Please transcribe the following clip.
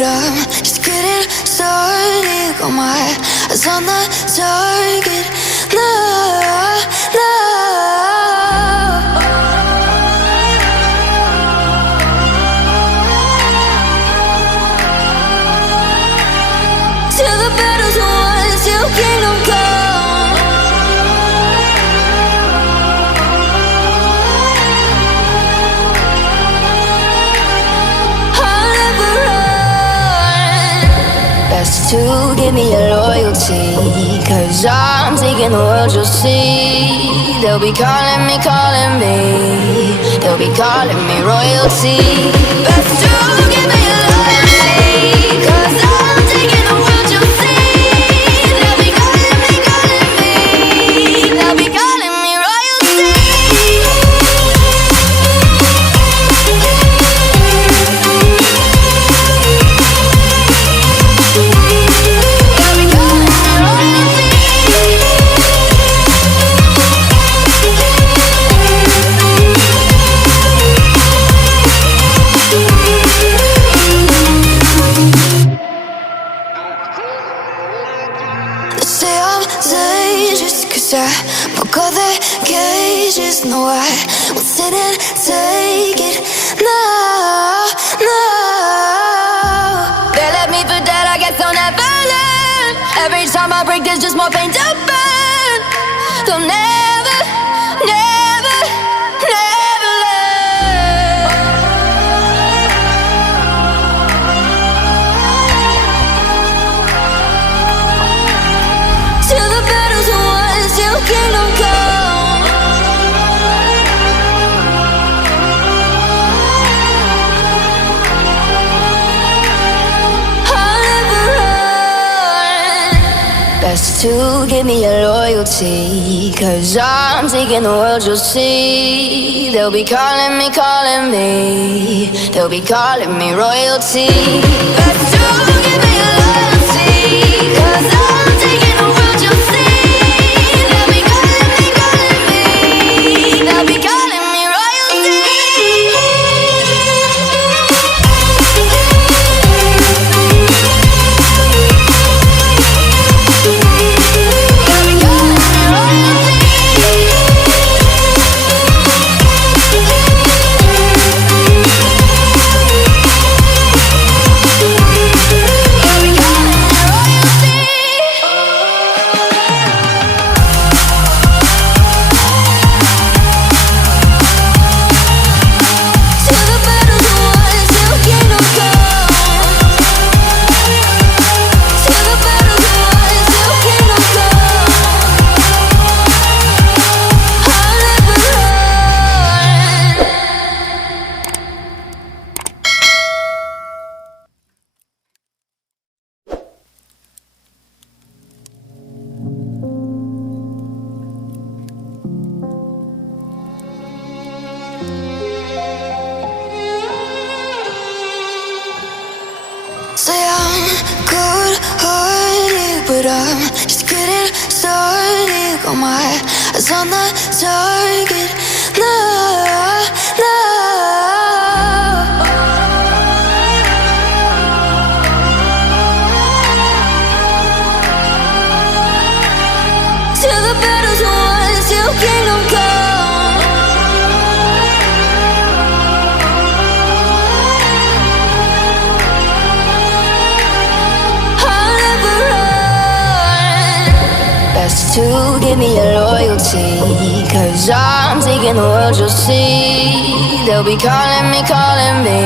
but I'm just getting started. Got my eyes on the target. No, no. Till the battle's won, till kingdom come. I'll never run. Best to give me your loyalty, 'cause I'm taking the world, you'll see. They'll be calling me, calling me. They'll be calling me royalty. Best to give me your loyalty, 'cause I'm taking the world, you'll see. They'll be calling me, calling me. They'll be calling me royalty. They'll be calling me royalty. They say I'm dangerous 'cause I broke all their cages. No, I won't sit and take it. No, no. They left me for dead, I guess I'll never learn. Every time I break, there's just more pain to burn. They'll never, never, never learn. Till the battle's won, till kingdom come. I'll never run. Best to give me your loyalty, 'cause I'm taking the world, you'll see. They'll be calling me, calling me. They'll be calling me royalty. Best to give me your loyalty, 'cause I'm taking the world, you'll see. They'll be calling me, calling me. They'll be calling me royalty. They'll be calling me royalty. They'll be calling me royalty. Till the battle's won, till kingdom come. Till the battle's won, till kingdom come. I'll never run. Say I'm good-hearted, but I'm just getting started. Got my eyes on the target. No, no. Till the battle's won, till kingdom come. I'll never run. Best to give me your loyalty, 'cause I'm taking the world, you'll see. They'll be calling me, calling me.